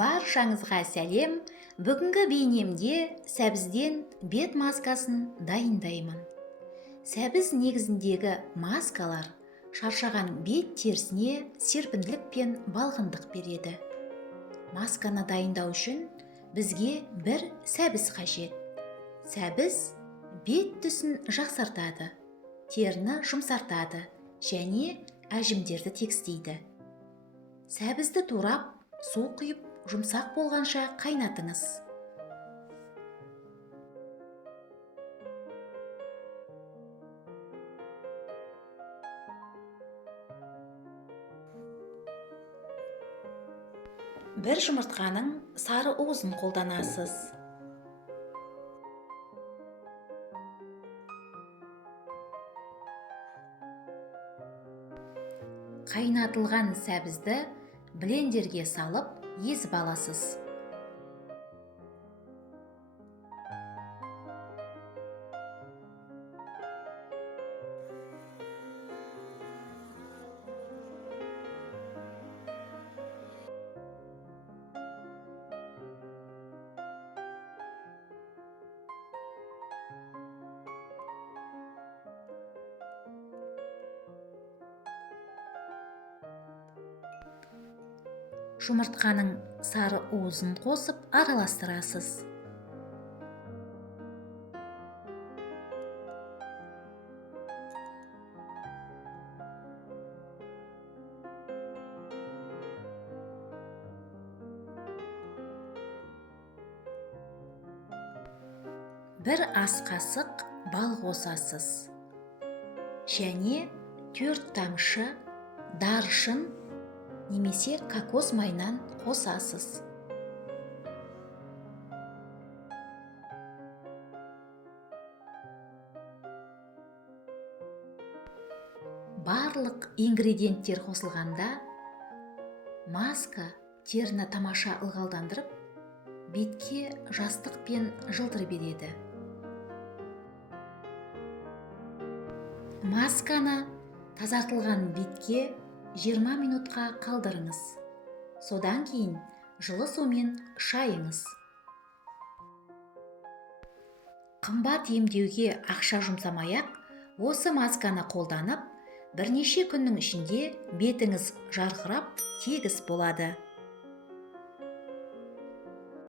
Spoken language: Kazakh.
Баршаңызға сәлем. Бүгінгі бейнемде сәбізден бет маскасын дайындаймын. Сәбіз негізіндегі маскалар шаршаған бет терісіне серпімділік пен балғындық береді. Масканы дайындау үшін бізге бір сәбіз қажет. Сәбіз бет түсін жақсартады, теріні жұмсартады және әжімдерді тегістейді. Сәбізді турап, су құйып, жұмсақ болғанша қайнатыңыз. Бір жұмыртқаның сары уызын қолданасыз. Қайнатылған сәбізді блендерге салып, езіп аласыз. Жұмыртқаның сары уызын қосып араластырасыз. Бір ас қасық бал қосасыз. Және 4 тамшы даршын немесе кокос майынан қосасыз. Барлық ингредиенттер қосылғанда маска теріні тамаша ылғалдандырып, бетке жастық пен жылтыр береді. Масканы тазартылған бетке 20 минутқа қалдырыңыз. Содан кейін жылы сумен шайыңыз. Қымбат емдеуге ақша жұмсамай-ақ, осы масканы қолданып, бірнеше күннің ішінде бетіңіз жарқырап, тегіс болады.